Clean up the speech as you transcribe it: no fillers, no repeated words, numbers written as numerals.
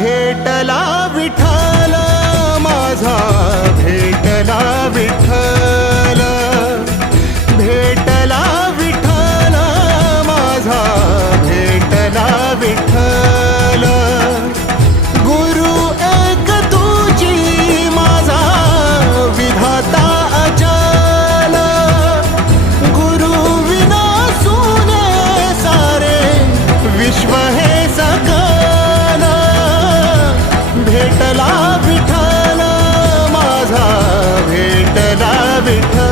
भेटला विठ्ठल माझा, भेटला विठ्ठल, भेटला विठ्ठल माझा, भेटला विठ्ठल. गुरु एक तुझी माझा विधाता अचल, गुरु विना सुने सारे विश्व हे सकल. भेटला विठ्ठल माझा, भेटला विठ्ठल.